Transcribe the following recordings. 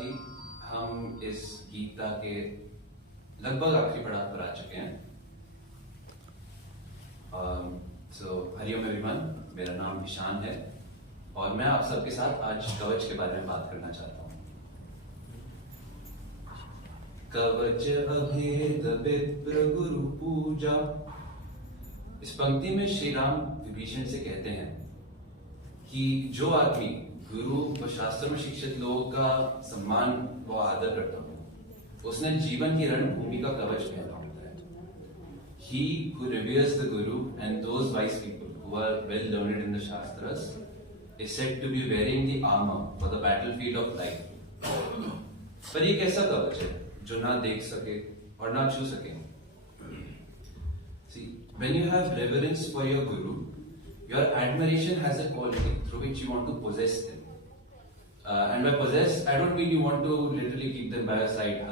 साथ ही हम इस गीता के लगभग आखिरी पड़ाव पर आ चुके हैं। हरिओम एवरीवन, मेरा नाम ईशान है और मैं आप सबके साथ आज कवच के बारे में बात करना चाहता हूँ। कवच अभेद विप्र गुरु पूजा। इस पंक्ति में श्री राम विभीषण से कहते हैं कि जो आदमी गुरु व शास्त्र में शिक्षित लोगों का सम्मान व आदर करता हो, उसने जीवन की रणभूमि का कवच पहना होता है। He who reveres the Guru and those wise people who are well learned in the Shastras is said to be wearing the armor for the battlefield of life. पर ये कैसा कवच है जो ना देख सके और ना छू सके? See, when you have reverence for your Guru, your admiration has a quality through which you want to possess them. And by possess, I don't mean you want to literally keep them by your side.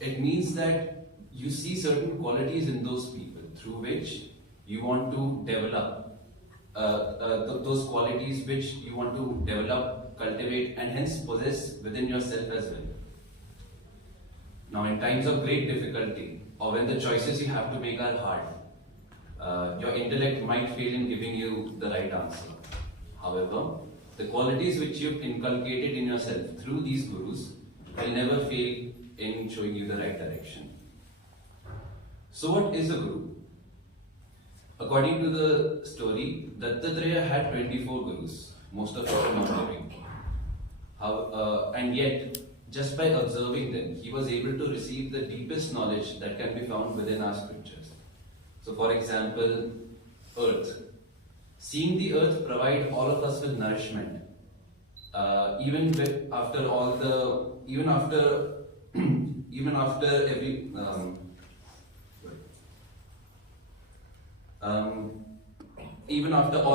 It means that you see certain qualities in those people through which you want to develop those qualities which you want to develop, cultivate, and hence possess within yourself as well. Now, in times of great difficulty or when the choices you have to make are hard, your intellect might fail in giving you the right answer. However, the qualities which you've inculcated in yourself through these gurus will never fail in showing you the right direction. So what is a guru? According to the story, Dattatreya had 24 gurus, most of them are not living. And yet, just by observing them, he was able to receive the deepest knowledge that can be found within our scriptures. So for example, earth. Seeing the earth provide all of us with nourishment, even after all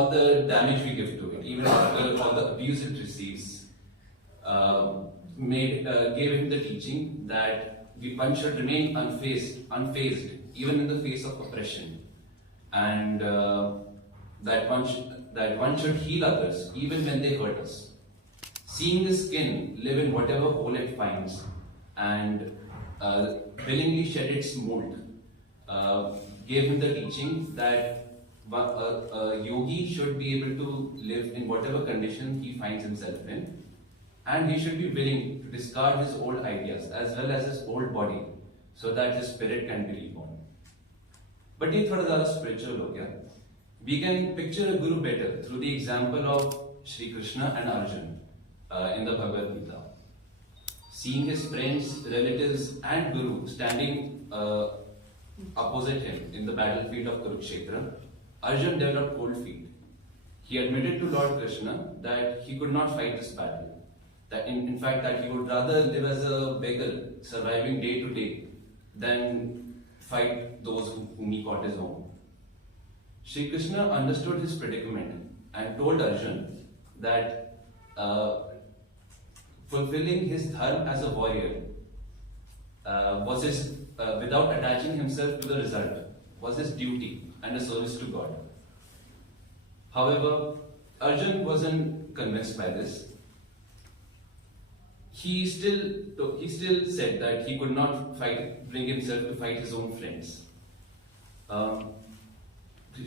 the damage we give to it, even after all the abuse it receives, gave him the teaching that one should remain unfazed, even in the face of oppression, and that one should heal others even when they hurt us. Seeing the skin live in whatever hole it finds and willingly shed its mold, gave him the teaching that a yogi should be able to live in whatever condition he finds himself in, and he should be willing to discard his old ideas as well as his old body so that his spirit can be reborn. But ये थोड़ा ज़्यादा spiritual हो गया. We can picture a guru better through the example of Sri Krishna and Arjun in the Bhagavad Gita. Seeing his friends, relatives, and guru standing opposite him in the battlefield of Kurukshetra, Arjun developed cold feet. He admitted to Lord Krishna that he could not fight this battle. That in fact, that he would rather live as a beggar, surviving day to day, than fight those whom he caught his own. Shri Krishna understood his predicament and told Arjun that fulfilling his dharma as a warrior was his, without attaching himself to the result, was his duty and a service to God. However, Arjun wasn't convinced by this. He still said that he could not bring himself to fight his own friends.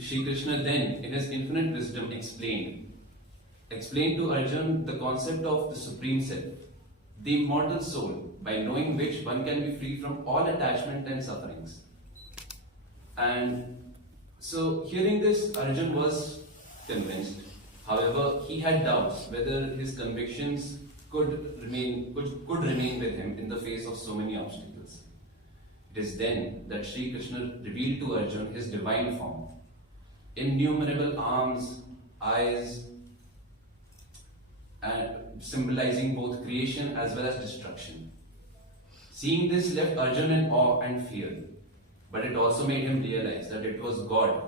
Shri Krishna then, in his infinite wisdom, explained to Arjun the concept of the Supreme Self, the immortal soul, by knowing which one can be free from all attachment and sufferings. And so, hearing this, Arjun was convinced. However, he had doubts whether his convictions could remain with him in the face of so many obstacles. It is then that Shri Krishna revealed to Arjun his divine form. Innumerable arms, eyes, and symbolizing both creation as well as destruction. Seeing this left Arjun in awe and fear, but it also made him realize that it was God,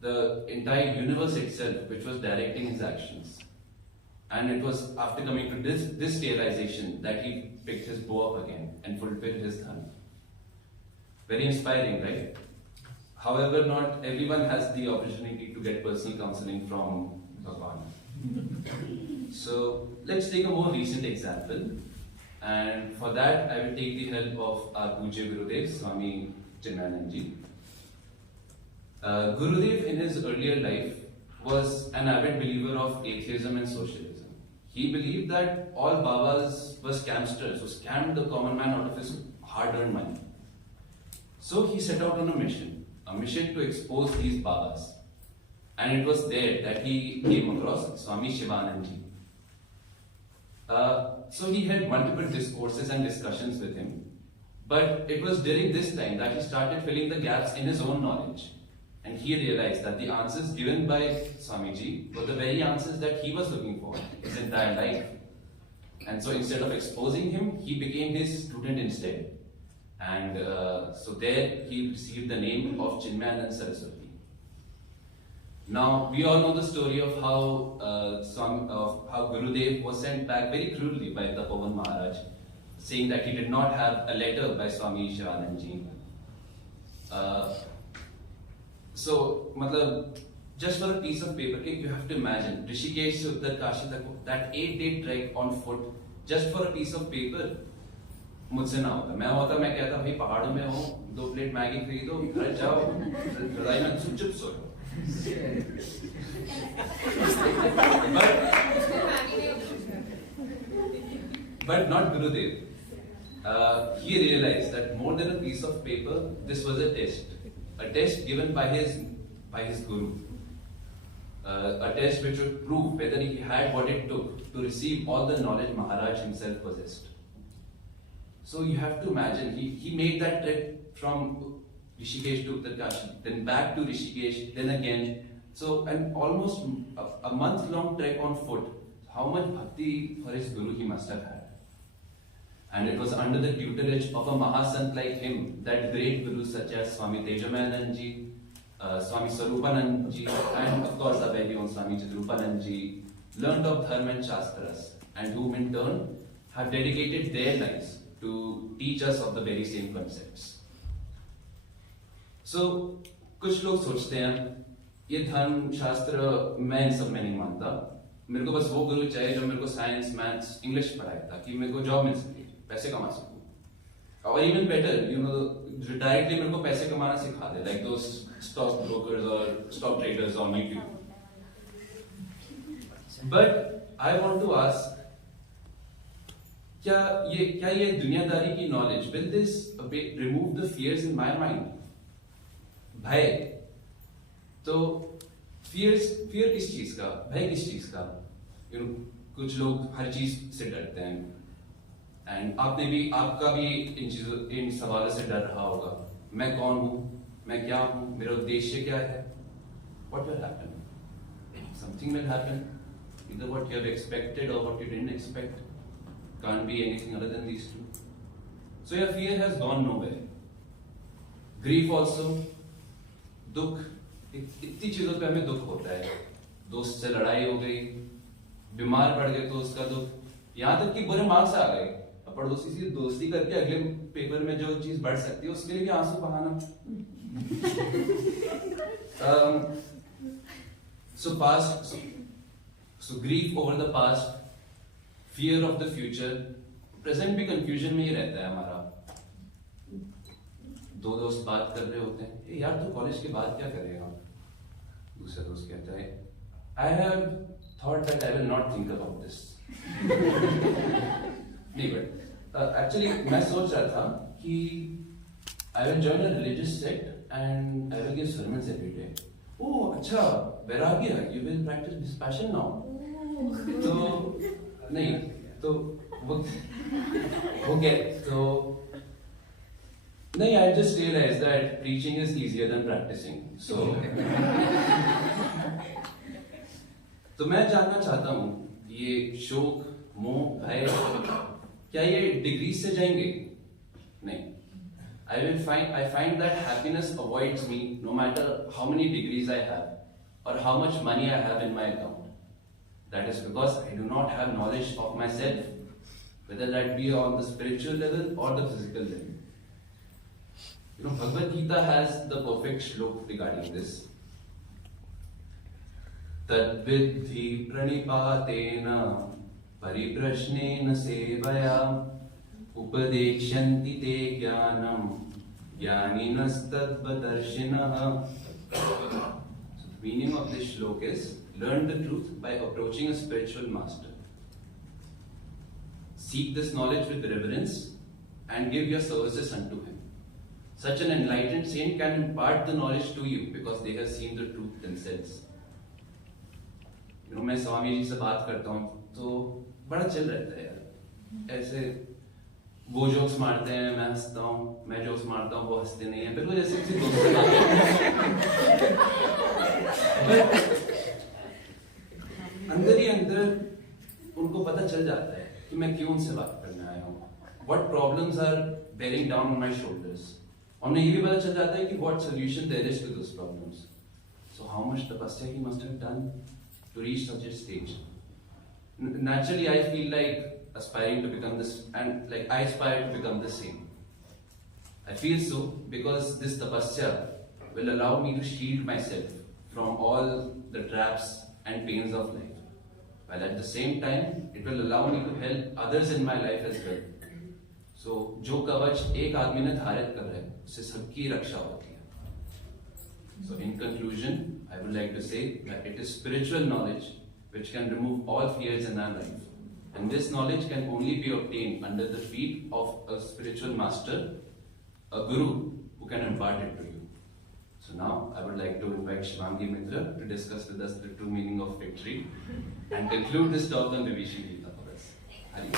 the entire universe itself, which was directing his actions. And it was after coming to this realization that he picked his bow up again and fulfilled his dharma. Very inspiring, right? However, not everyone has the opportunity to get personal counseling from Bhagwan. So let's take a more recent example, and for that I will take the help of our Pujya Gurudev, Swami Chinmaya Ji. Gurudev in his earlier life was an avid believer of atheism and socialism. He believed that all Babas were scamsters who scammed the common man out of his hard-earned money. So he set out on a mission to expose these Babas. And it was there that he came across Swami Shivananji. So he had multiple discourses and discussions with him. But it was during this time that he started filling the gaps in his own knowledge. And he realized that the answers given by Swamiji were the very answers that he was looking for his entire life. And so instead of exposing him, he became his student instead. And so there he received the name of Chinmaya Saraswati. Now we all know the story of how Gurudev was sent back very cruelly by the Pavan Maharaj, saying that he did not have a letter by Swami Shivananji. So, just for a piece of paper, you have to imagine Rishikesh to Uttarkashi, that 8-day trek on foot, just for a piece of paper. मुझसे ना होता, मैं कहता भाई पहाड़ों में हो, 2 plate Maggi खरीदो, घर जाओ, रजाई में चुप सो रहो. But not Gurudev. He realized that more than a piece of paper, this was a test given by his guru, a test which would prove whether he had what it took to receive all the knowledge Maharaj himself possessed. So you have to imagine, he made that trek from Rishikesh to Uttarkashi, then back to Rishikesh, then again. So an almost a month-long trek on foot. How much bhakti for his guru he must have had. And it was under the tutelage of a Mahasant like him that great gurus such as Swami Tejamayananji, Swami Sarupananji, and of course our very own Swami Chidrupananji learnt of Dharma and Shastras, and whom in turn have dedicated their lives to teach us of the very same concepts. So, कुछ लोग सोचते हैं ये धर्म शास्त्र मैं इन सब में नहीं मानता, मेरे को बस वो गुरु चाहिए जो मेरे को साइंस मैथ्स इंग्लिश पढ़ाए ताकि मेरे को जॉब मिल सके, पैसे कमा सकूं, और इवन बेटर जो डायरेक्टली मेरे को पैसे कमाना सिखा दे, like those stock brokers or stock traders on YouTube. But I want to ask, क्या ये दुनियादारी की knowledge, will this remove the fears in my mind? भय, तो fear किस चीज का, भय किस चीज का? कुछ लोग हर चीज से डरते हैं, and आपका भी इन सवालों से डर रहा होगा. मैं कौन हूँ, मैं क्या हूँ, मेरा उद्देश्य क्या है? What will happen? Something will happen, either what you have expected or what you didn't expect. Can't be anything other than these two. So your fear has gone nowhere. Grief also, दुख, इतनी चीजों पे हमें दुख होता है. दोस्त से लड़ाई हो गई, बीमार पड़ गए तो उसका दुख, यहाँ तक कि बुरे मार्क्स आ गए, अब पड़ोसी से दोस्ती करके अगले पेपर में जो चीज बढ़ सकती है उसके लिए भी आंसू बहाना. So grief over the past, fear of the future, present भी confusion में ही रहता है हमारा. दो दोस्त बात कर रहे होते हैं, यार तू कॉलेज के बाद क्या करेगा? दूसरा दोस्त कहता है, I have thought that I will not think about this. नहीं, but actually मैं सोच रहा था कि I will join a religious sect and I will give sermons every day. Oh, अच्छा, वैराग्य, you will practice dispassion now. तो नहीं, तो वो क्या, तो नहीं, I just realized that preaching is easier than practicing. So, तो मैं जानना चाहता हूँ, ये शोक, मोह, भय, क्या ये डिग्री से जाएंगे? नहीं. I find that happiness avoids me no matter how many degrees I have or how much money I have in my account. That is because I do not have knowledge of myself, whether that be on the spiritual level or the physical level. Bhagavad Gita has the perfect shlok regarding this. तद्विद्धि प्रणिपातेन परिप्रश्नेन सेवया उपदेक्ष्यन्ति ते ज्ञानम् ज्ञानिनस्तद्वदर्शिनः. So the meaning of this shloka is learn the truth by approaching a spiritual master. Seek this knowledge with reverence and give your services unto him. Such an enlightened saint can impart the knowledge to you because they have seen the truth themselves. मैं स्वामी जी से बात करता हूँ तो बड़ा chill रहता है यार. ऐसे वो जोक्स मारते हैं, मैं हंसता हूँ, मैं जोक्स मारता हूँ, वो हंसते नहीं हैं. बिल्कुल जैसे किसी दोस्त से बात अंदर ही अंदर उनको पता चल जाता है कि मैं क्यों उनसे बात करने आया हूँ. What problems are bearing down on my shoulders. और उन्हें ये भी पता चल जाता है कि what solution there is to those problems. So how much tapasya he must have done to reach such a stage. Naturally, I feel like aspiring to become this, and like I aspire to become the same. I feel so because this tapasya will allow me to shield myself from all the traps and pains of life, while at the same time it will allow me to help others in my life as well. So जो कवच एक आदमी ने धारित कर रहा है उससे सबकी रक्षा होती है. So in conclusion, I would like to say that it is spiritual knowledge which can remove all fears in our life. And this knowledge can only be obtained under the feet of a spiritual master, a guru who can impart it to you. So now I would like to invite Shivangi Mitra to discuss with us the true meaning of victory and conclude this talk on Vibhishana Gita for us. Hari.